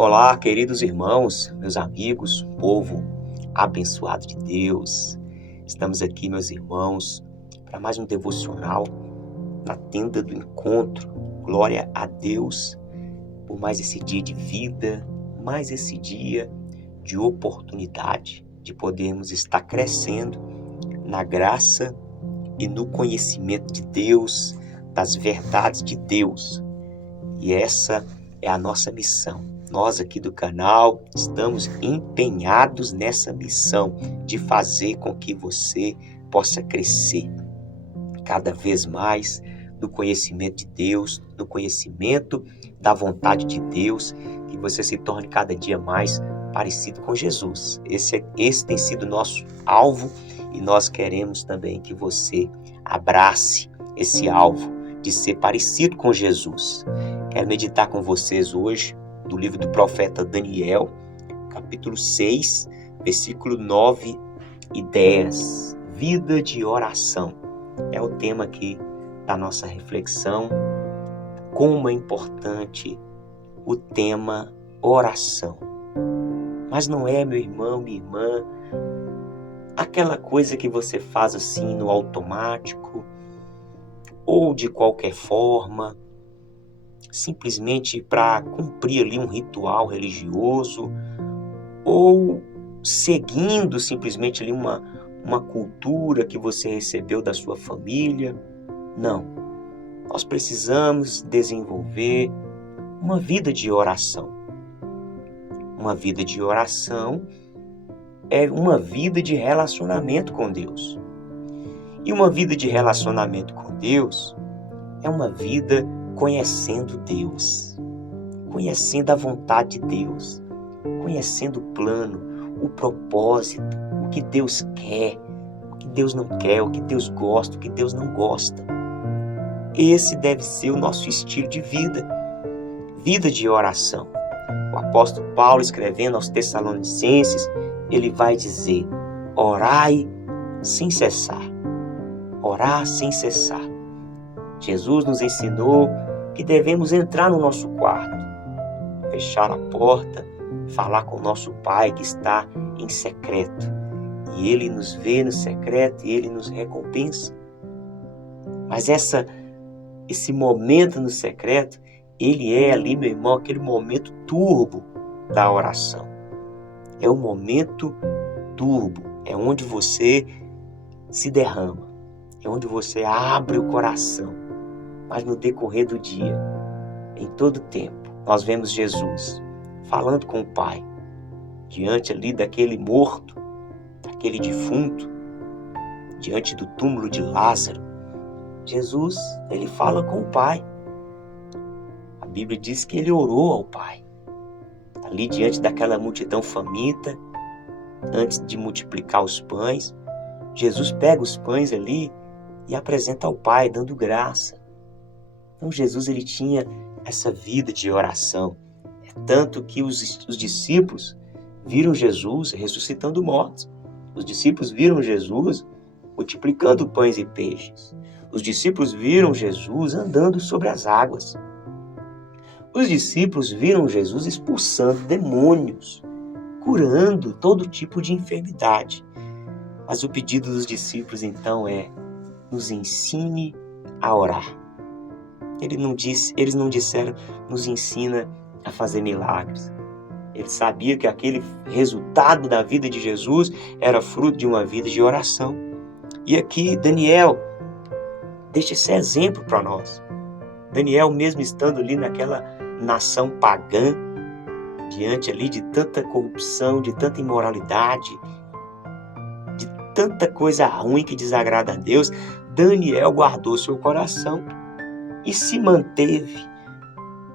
Olá, queridos irmãos, meus amigos, povo abençoado de Deus. Estamos aqui, meus irmãos, para mais um devocional na tenda do encontro. Glória a Deus por mais esse dia de vida, mais esse dia de oportunidade de podermos estar crescendo na graça e no conhecimento de Deus, das verdades de Deus. E essa é a nossa missão. Nós aqui do canal estamos empenhados nessa missão de fazer com que você possa crescer cada vez mais no conhecimento de Deus, no conhecimento da vontade de Deus, que você se torne cada dia mais parecido com Jesus. Esse tem sido o nosso alvo e nós queremos também que você abrace esse alvo de ser parecido com Jesus. Quero meditar com vocês hoje do livro do profeta Daniel, capítulo 6, versículo 9 e 10. Vida de oração é o tema aqui da nossa reflexão. Como é importante o tema oração. Mas não é, meu irmão, minha irmã, aquela coisa que você faz assim no automático ou de qualquer forma, simplesmente para cumprir ali um ritual religioso ou seguindo simplesmente ali uma cultura que você recebeu da sua família. Não, nós precisamos desenvolver uma vida de oração. Uma vida de oração é uma vida de relacionamento com Deus. E uma vida de relacionamento com Deus é uma vida conhecendo Deus, conhecendo a vontade de Deus, conhecendo o plano, o propósito, o que Deus quer, o que Deus não quer, o que Deus gosta, o que Deus não gosta. Esse deve ser o nosso estilo de vida, vida de oração. O apóstolo Paulo, escrevendo aos Tessalonicenses, ele vai dizer: orai sem cessar. Orar sem cessar. Jesus nos ensinou que devemos entrar no nosso quarto, fechar a porta, falar com o nosso Pai que está em secreto. E Ele nos vê no secreto e Ele nos recompensa. Mas esse momento no secreto, ele é ali, meu irmão, aquele momento turbo da oração. É o momento turbo, é onde você se derrama, é onde você abre o coração. Mas no decorrer do dia, em todo tempo, nós vemos Jesus falando com o Pai, diante ali daquele morto, daquele defunto, diante do túmulo de Lázaro. Jesus, ele fala com o Pai. A Bíblia diz que ele orou ao Pai. Ali diante daquela multidão faminta, antes de multiplicar os pães, Jesus pega os pães ali e apresenta ao Pai, dando graça. Então Jesus, ele tinha essa vida de oração. É tanto que os discípulos viram Jesus ressuscitando mortos. Os discípulos viram Jesus multiplicando pães e peixes. Os discípulos viram Jesus andando sobre as águas. Os discípulos viram Jesus expulsando demônios, curando todo tipo de enfermidade. Mas o pedido dos discípulos então é: nos ensine a orar. Eles não disseram, nos ensina a fazer milagres. Eles sabiam que aquele resultado da vida de Jesus era fruto de uma vida de oração. E aqui Daniel deixa esse exemplo para nós. Daniel, mesmo estando ali naquela nação pagã, diante ali de tanta corrupção, de tanta imoralidade, de tanta coisa ruim que desagrada a Deus, Daniel guardou seu coração e se manteve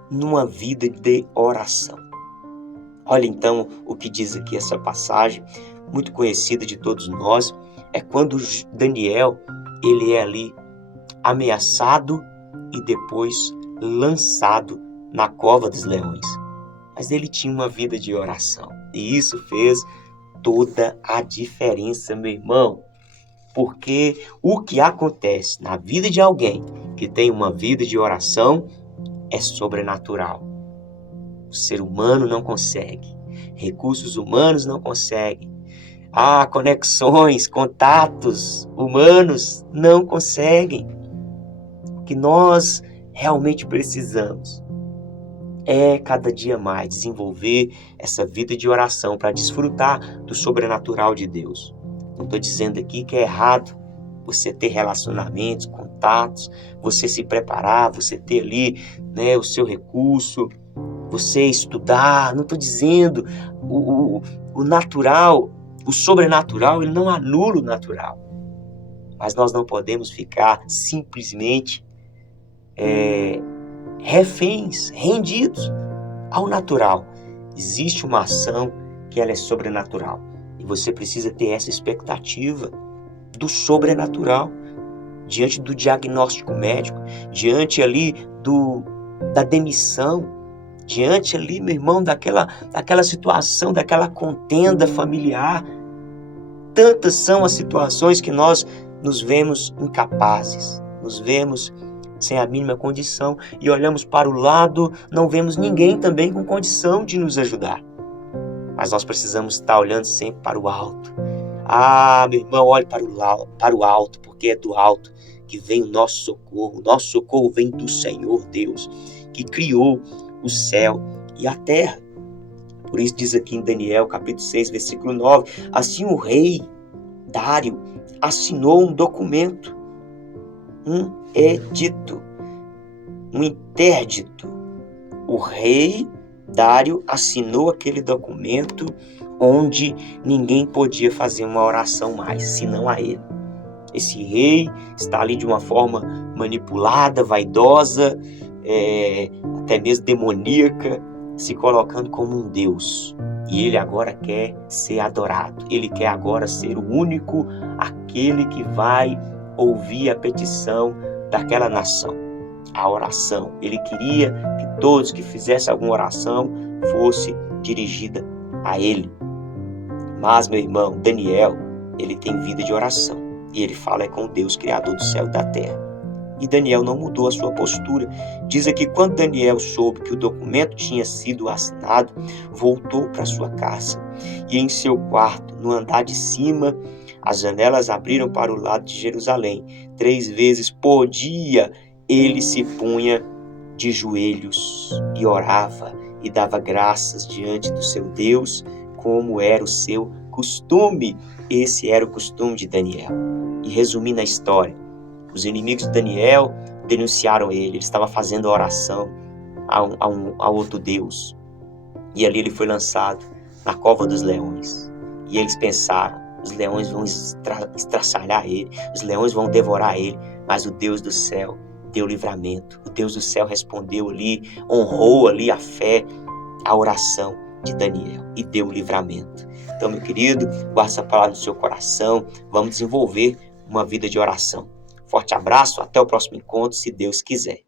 numa vida de oração. Olha então o que diz aqui essa passagem, muito conhecida de todos nós, é quando Daniel, ele é ali ameaçado e depois lançado na cova dos leões. Mas ele tinha uma vida de oração e isso fez toda a diferença, meu irmão. Porque o que acontece na vida de alguém que tem uma vida de oração é sobrenatural. O ser humano não consegue. Recursos humanos não conseguem. Conexões, contatos humanos não conseguem. O que nós realmente precisamos é cada dia mais desenvolver essa vida de oração para desfrutar do sobrenatural de Deus. Não estou dizendo aqui que é errado você ter relacionamentos, contatos, você se preparar, você ter ali, né, o seu recurso, você estudar. Não estou dizendo o natural, o sobrenatural, ele não anula o natural. Mas nós não podemos ficar simplesmente reféns, rendidos ao natural. Existe uma ação que ela é sobrenatural. E você precisa ter essa expectativa do sobrenatural diante do diagnóstico médico, diante ali da demissão, diante ali, meu irmão, daquela situação, daquela contenda familiar. Tantas são as situações que nós nos vemos incapazes, nos vemos sem a mínima condição e olhamos para o lado, não vemos ninguém também com condição de nos ajudar. Mas nós precisamos estar olhando sempre para o alto. Meu irmão, olhe para o alto, porque é do alto que vem o nosso socorro. O nosso socorro vem do Senhor Deus, que criou o céu e a terra. Por isso diz aqui em Daniel, capítulo 6, versículo 9, assim o rei Dário assinou um documento, um edito, um interdito. O rei Dário assinou aquele documento onde ninguém podia fazer uma oração mais, senão a ele. Esse rei está ali de uma forma manipulada, vaidosa, até mesmo demoníaca, se colocando como um Deus. E ele agora quer ser adorado. Ele quer agora ser o único, aquele que vai ouvir a petição daquela nação. A oração. Ele queria que todos que fizessem alguma oração fosse dirigida a ele. Mas, meu irmão, Daniel, ele tem vida de oração. E ele fala com o Deus Criador do céu e da terra. E Daniel não mudou a sua postura. Diz aqui, quando Daniel soube que o documento tinha sido assinado, voltou para sua casa. E em seu quarto, no andar de cima, as janelas abriram para o lado de Jerusalém. 3 vezes por dia, ele se punha de joelhos e orava e dava graças diante do seu Deus, como era o seu costume. Esse era o costume de Daniel. E resumindo a história, os inimigos de Daniel denunciaram ele estava fazendo oração a outro Deus. E ali ele foi lançado na cova dos leões. E eles pensaram, os leões vão estraçalhar ele, os leões vão devorar ele, mas o Deus do céu deu livramento. O Deus do céu respondeu ali, honrou ali a fé, a oração de Daniel e deu livramento. Então, meu querido, guarde essa palavra no seu coração, vamos desenvolver uma vida de oração. Forte abraço, até o próximo encontro, se Deus quiser.